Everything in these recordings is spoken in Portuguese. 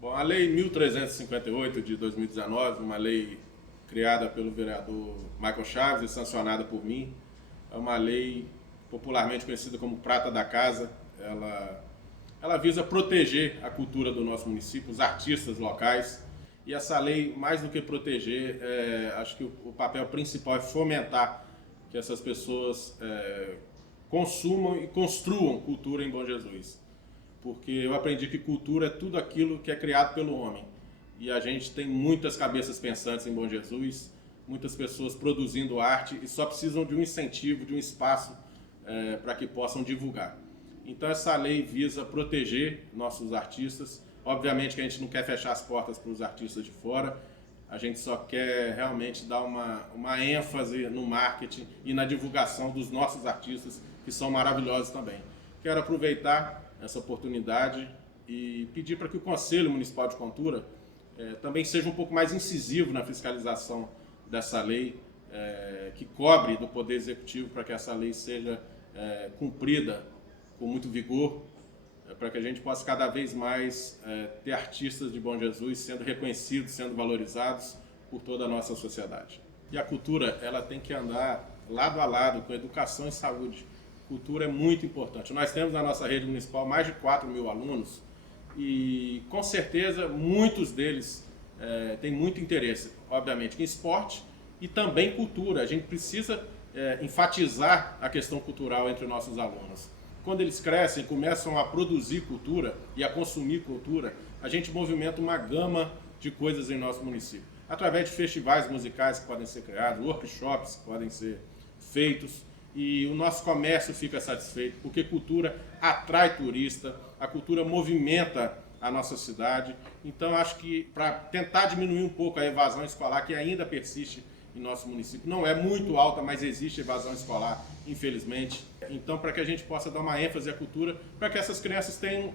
Bom, a Lei 1358 de 2019, uma lei criada pelo vereador Michael Chaves e sancionada por mim, é uma lei popularmente conhecida como Prata da Casa. Ela visa proteger a cultura do nosso município, os artistas locais. E essa lei, mais do que proteger, acho que o papel principal é fomentar que essas pessoas consumam e construam cultura em Bom Jesus, porque eu aprendi que cultura é tudo aquilo que é criado pelo homem. E a gente tem muitas cabeças pensantes em Bom Jesus, muitas pessoas produzindo arte e só precisam de um incentivo, de um espaço para que possam divulgar. Então essa lei visa proteger nossos artistas. Obviamente que a gente não quer fechar as portas para os artistas de fora, a gente só quer realmente dar uma ênfase no marketing e na divulgação dos nossos artistas, que são maravilhosos também. Quero aproveitar essa oportunidade e pedir para que o Conselho Municipal de Cultura também seja um pouco mais incisivo na fiscalização dessa lei, que cobre do Poder Executivo para que essa lei seja cumprida com muito vigor, para que a gente possa cada vez mais ter artistas de Bom Jesus sendo reconhecidos, sendo valorizados por toda a nossa sociedade. E a cultura, ela tem que andar lado a lado com educação e saúde. Cultura é muito importante. Nós temos na nossa rede municipal mais de 4.000 alunos e, com certeza, muitos deles têm muito interesse, obviamente, em esporte e também cultura. A gente precisa enfatizar a questão cultural entre nossos alunos. Quando eles crescem, começam a produzir cultura e a consumir cultura, a gente movimenta uma gama de coisas em nosso município. Através de festivais musicais que podem ser criados, workshops que podem ser feitos, e o nosso comércio fica satisfeito, porque cultura atrai turista, a cultura movimenta a nossa cidade. Então, acho que para tentar diminuir um pouco a evasão escolar, que ainda persiste em nosso município, não é muito alta, mas existe evasão escolar, infelizmente. Então, para que a gente possa dar uma ênfase à cultura, para que essas crianças tenham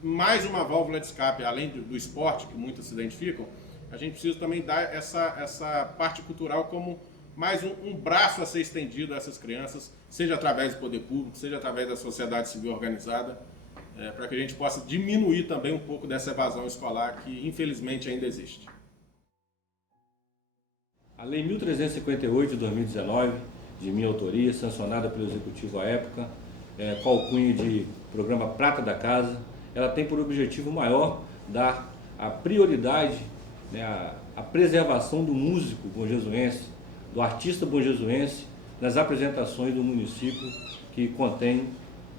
mais uma válvula de escape, além do esporte, que muitos se identificam, a gente precisa também dar essa parte cultural como mais um braço a ser estendido a essas crianças, seja através do poder público, seja através da sociedade civil organizada, para que a gente possa diminuir também um pouco dessa evasão escolar que, infelizmente, ainda existe. A Lei 1358 de 2019, de minha autoria, sancionada pelo Executivo à época, com o cunho de Programa Prata da Casa, ela tem por objetivo maior dar a prioridade, né, a preservação do músico bonjesuense, do artista bonjesuense, nas apresentações do município que contém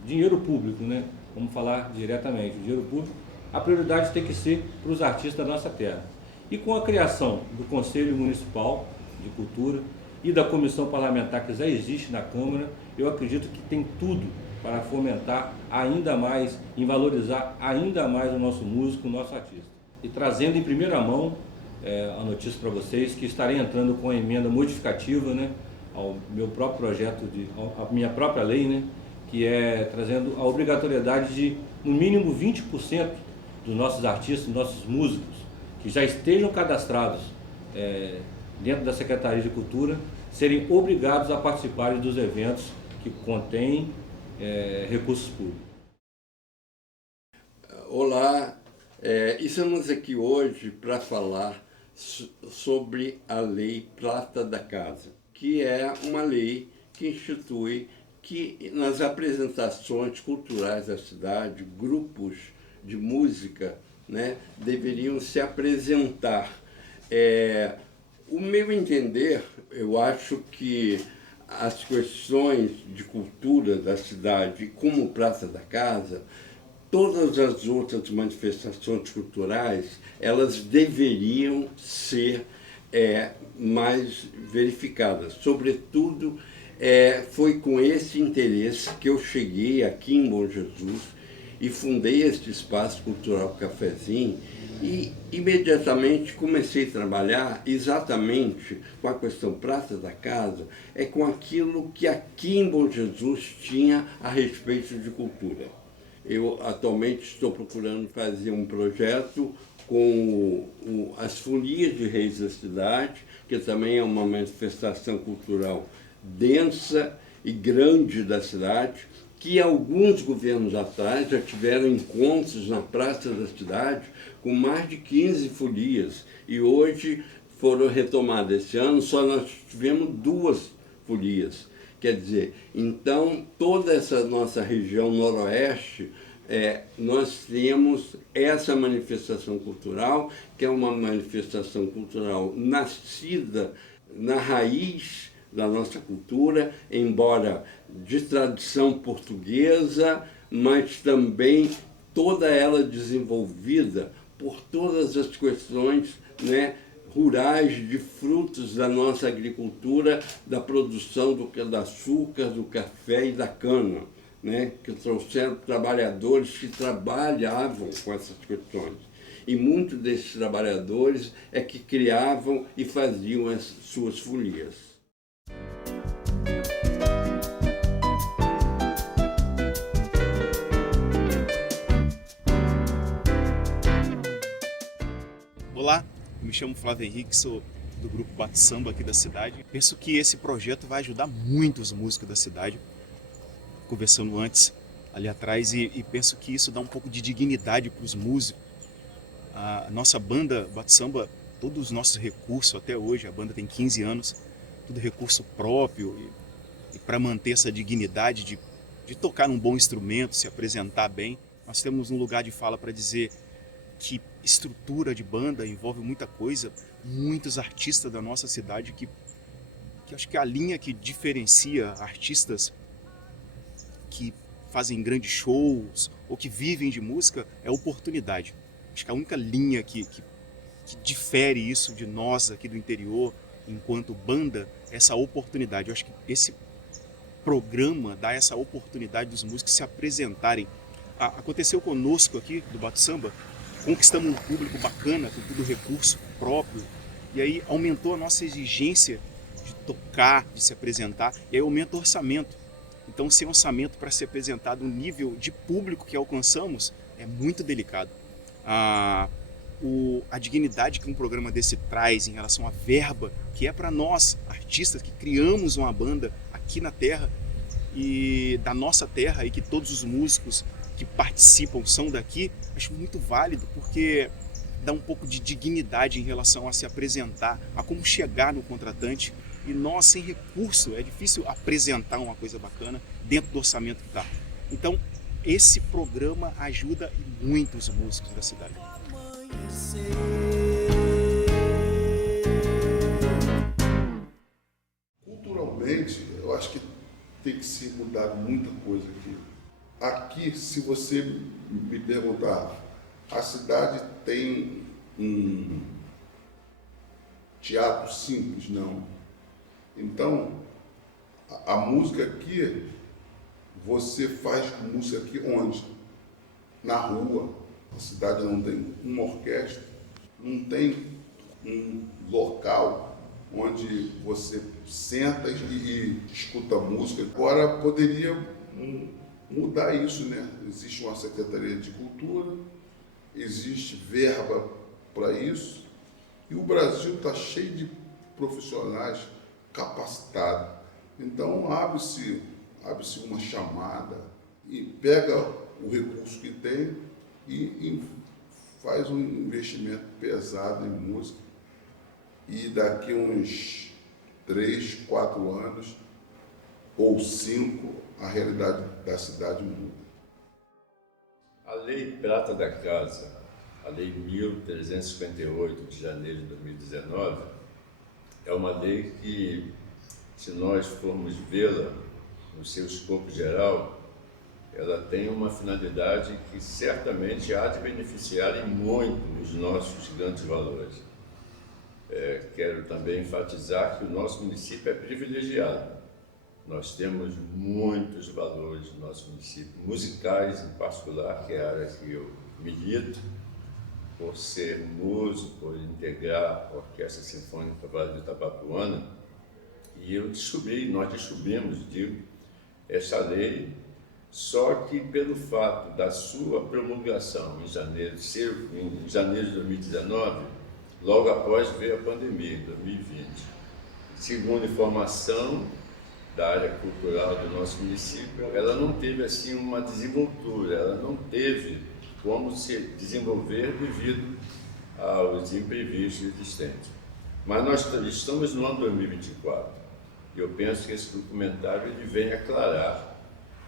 dinheiro público, né? Vamos falar diretamente, o dinheiro público, a prioridade tem que ser para os artistas da nossa terra. E com a criação do Conselho Municipal de Cultura e da comissão parlamentar que já existe na Câmara, eu acredito que tem tudo para fomentar ainda mais, e valorizar ainda mais o nosso músico, o nosso artista. E trazendo em primeira mão a notícia para vocês que estarei entrando com a emenda modificativa, né, ao meu próprio projeto, à minha própria lei, né, que é trazendo a obrigatoriedade de, no mínimo, 20% dos nossos artistas, dos nossos músicos, que já estejam cadastrados dentro da Secretaria de Cultura, serem obrigados a participarem dos eventos que contêm recursos públicos. Olá, estamos aqui hoje para falar sobre a Lei Prata da Casa, que é uma lei que institui que nas apresentações culturais da cidade, grupos de música, né, deveriam se apresentar. O meu entender, eu acho que as questões de cultura da cidade, como Praça da Casa, todas as outras manifestações culturais, elas deveriam ser mais verificadas. Sobretudo, foi com esse interesse que eu cheguei aqui em Bom Jesus e fundei este espaço cultural Cafezinho e imediatamente comecei a trabalhar exatamente com a questão Praça da Casa, com aquilo que aqui em Bom Jesus tinha a respeito de cultura. Eu atualmente estou procurando fazer um projeto com as Folias de Reis da cidade, que também é uma manifestação cultural densa e grande da cidade, que alguns governos atrás já tiveram encontros na Praça da Cidade com mais de 15 folias, e hoje foram retomadas. Esse ano só nós tivemos 2 folias. Quer dizer, então toda essa nossa região noroeste, nós temos essa manifestação cultural, que é uma manifestação cultural nascida na raiz da nossa cultura, embora de tradição portuguesa, mas também toda ela desenvolvida por todas as questões, né, rurais, de frutos da nossa agricultura, da produção do açúcar, do café e da cana, né, que trouxeram trabalhadores que trabalhavam com essas questões. E muitos desses trabalhadores é que criavam e faziam as suas folias. Olá, eu me chamo Flávio Henrique, sou do grupo Bate Samba aqui da cidade. Penso que esse projeto vai ajudar muito os músicos da cidade, conversando antes ali atrás, e penso que isso dá um pouco de dignidade para os músicos. A nossa banda Bate Samba, todos os nossos recursos até hoje, a banda tem 15 anos, tudo recurso próprio, e para manter essa dignidade de tocar num bom instrumento, se apresentar bem, nós temos um lugar de fala para dizer que estrutura de banda envolve muita coisa, muitos artistas da nossa cidade que acho que a linha que diferencia artistas que fazem grandes shows ou que vivem de música é a oportunidade. Acho que a única linha que difere isso de nós aqui do interior, enquanto banda, é essa oportunidade. Eu acho que esse programa dá essa oportunidade dos músicos se apresentarem. Aconteceu conosco aqui do Bate Samba, conquistamos um público bacana, com todo recurso próprio, e aí aumentou a nossa exigência de tocar, de se apresentar, e aí aumenta o orçamento. Então, sem orçamento para se apresentar do nível de público que alcançamos, é muito delicado. A dignidade que um programa desse traz em relação à verba, que é para nós, artistas, que criamos uma banda aqui na terra, e da nossa terra, e que todos os músicos que participam são daqui, acho muito válido, porque dá um pouco de dignidade em relação a se apresentar, a como chegar no contratante. E nós, sem recurso, é difícil apresentar uma coisa bacana dentro do orçamento que está. Então, esse programa ajuda muito os músicos da cidade. Culturalmente, eu acho que tem que se mudar muita coisa aqui. Aqui, se você me perguntar, a cidade tem um teatro simples? Não. Então, a música aqui, você faz música aqui onde? Na rua. A cidade não tem uma orquestra, não tem um local onde você senta e escuta música. Agora poderia mudar isso, né? Existe uma Secretaria de Cultura, existe verba para isso, e o Brasil está cheio de profissionais capacitados. Então abre-se uma chamada e pega o recurso que tem e faz um investimento pesado em música, e daqui uns 3, 4 anos ou 5, a realidade da cidade muda. A Lei Prata da Casa, a Lei 1358 de janeiro de 2019, é uma lei que, se nós formos vê-la no seu escopo geral, ela tem uma finalidade que certamente há de beneficiar em muito os nossos grandes valores. Quero também enfatizar que o nosso município é privilegiado. Nós temos muitos valores no nosso município, musicais em particular, que é a área que eu milito, por ser músico, por integrar a Orquestra Sinfônica Vale do Itabapuana. E nós descobrimos, essa lei, só que pelo fato da sua promulgação em janeiro de 2019, logo após veio a pandemia, em 2020. Segundo informação, da área cultural do nosso município, ela não teve assim uma desenvoltura, ela não teve como se desenvolver devido aos imprevistos existentes. Mas nós estamos no ano 2024 e eu penso que esse documentário ele vem aclarar,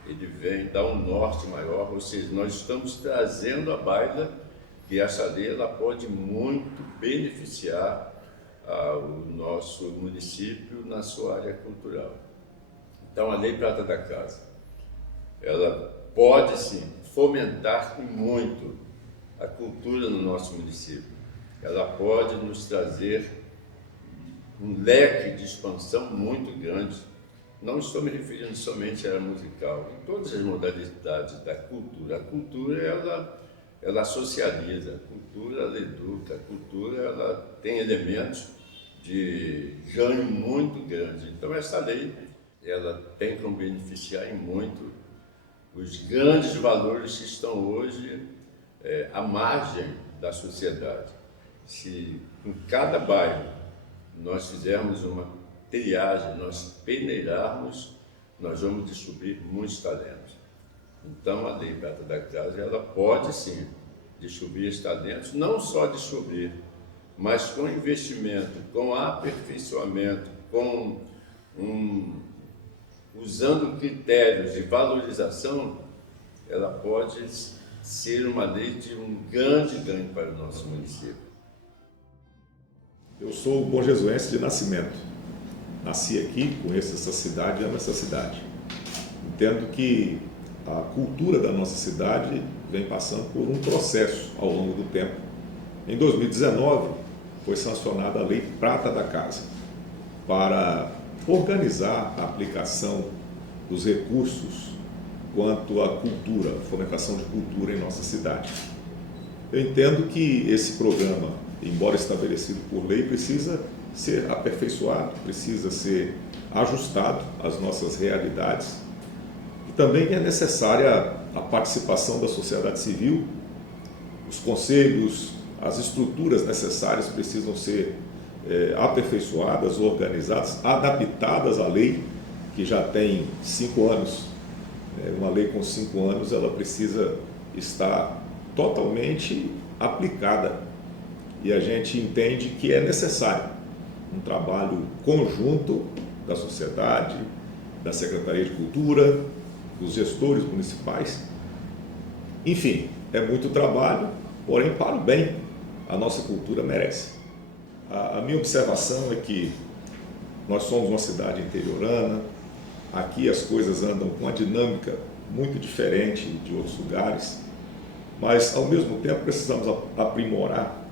ele vem dar um norte maior, ou seja, nós estamos trazendo à baila que essa lei ela pode muito beneficiar o nosso município na sua área cultural. Então, a Lei Prata da Casa, ela pode, sim, fomentar muito a cultura no nosso município. Ela pode nos trazer um leque de expansão muito grande. Não estou me referindo somente à área musical, em todas as modalidades da cultura. A cultura, ela socializa, a cultura, ela educa, a cultura, ela tem elementos de ganho muito grande. Então, essa lei, ela tem como beneficiar em muito os grandes valores que estão hoje à margem da sociedade. Se em cada bairro nós fizermos uma triagem, nós peneirarmos, nós vamos descobrir muitos talentos. Então, a Lei Prata da Casa, ela pode sim descobrir esses talentos, não só descobrir, mas com investimento, com aperfeiçoamento, usando critérios de valorização, ela pode ser uma lei de um grande ganho para o nosso município. Eu sou bonjesuense de nascimento. Nasci aqui, conheço essa cidade e amo essa cidade. Entendo que a cultura da nossa cidade vem passando por um processo ao longo do tempo. Em 2019, foi sancionada a Lei Prata da Casa para organizar a aplicação dos recursos quanto à cultura, fomentação de cultura em nossa cidade. Eu entendo que esse programa, embora estabelecido por lei, precisa ser aperfeiçoado, precisa ser ajustado às nossas realidades. E também é necessária a participação da sociedade civil, os conselhos, as estruturas necessárias precisam ser aperfeiçoadas, organizadas, adaptadas à lei, que já tem 5 anos. Uma lei com 5 anos, ela precisa estar totalmente aplicada. E a gente entende que é necessário um trabalho conjunto da sociedade, da Secretaria de Cultura, dos gestores municipais. Enfim, é muito trabalho, porém para o bem a nossa cultura merece. A minha observação é que nós somos uma cidade interiorana, aqui as coisas andam com uma dinâmica muito diferente de outros lugares, mas ao mesmo tempo precisamos aprimorar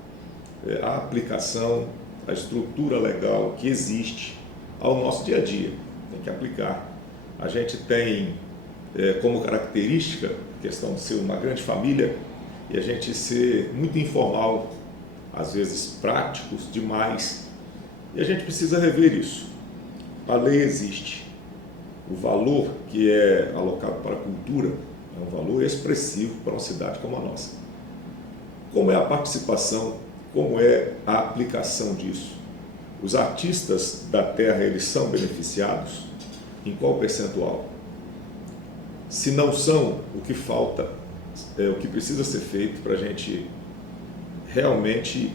a aplicação, a estrutura legal que existe ao nosso dia a dia, tem que aplicar. A gente tem como característica a questão de ser uma grande família e a gente ser muito informal, às vezes práticos demais, e a gente precisa rever isso. A lei existe, o valor que é alocado para a cultura é um valor expressivo para uma cidade como a nossa. Como é a participação, como é a aplicação disso? Os artistas da terra, eles são beneficiados? Em qual percentual? Se não são, o que falta, o que precisa ser feito para a gente realmente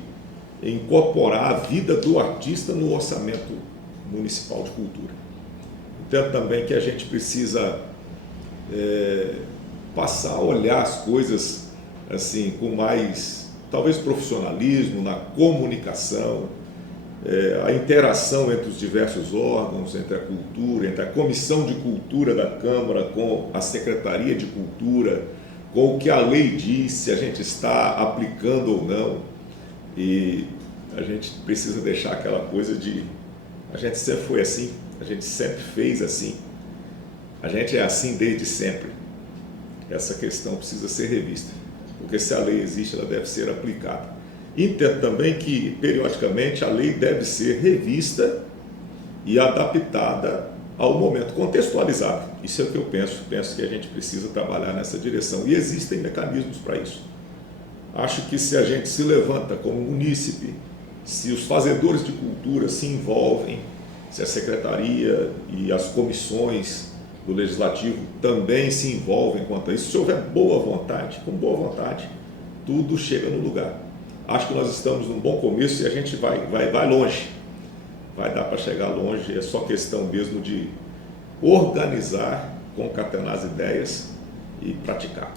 incorporar a vida do artista no orçamento municipal de cultura. Entendo também que a gente precisa passar a olhar as coisas assim com mais, talvez, profissionalismo na comunicação, a interação entre os diversos órgãos, entre a cultura, entre a Comissão de Cultura da Câmara com a Secretaria de Cultura, com o que a lei diz, se a gente está aplicando ou não. E a gente precisa deixar aquela coisa de a gente sempre foi assim, a gente sempre fez assim, a gente é assim desde sempre. Essa questão precisa ser revista, porque se a lei existe, ela deve ser aplicada. Entendo também que, periodicamente, a lei deve ser revista e adaptada ao momento, contextualizada. Isso é o que eu penso que a gente precisa trabalhar nessa direção, e existem mecanismos para isso. Acho que se a gente se levanta como munícipe, se os fazedores de cultura se envolvem, se a secretaria e as comissões do Legislativo também se envolvem quanto a isso, se houver boa vontade, com boa vontade, tudo chega no lugar. Acho que nós estamos num bom começo e a gente vai longe. Vai dar para chegar longe, é só questão mesmo de organizar, concatenar as ideias e praticar.